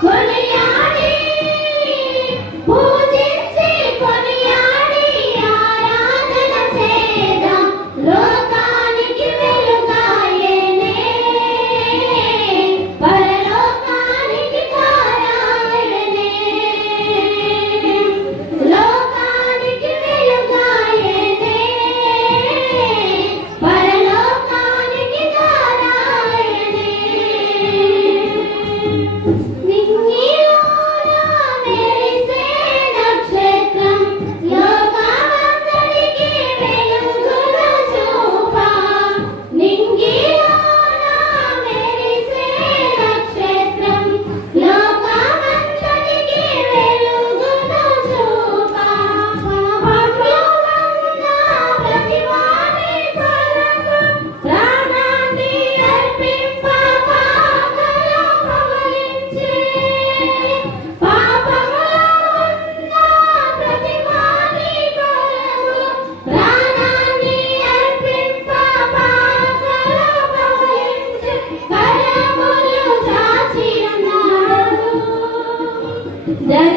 Good Then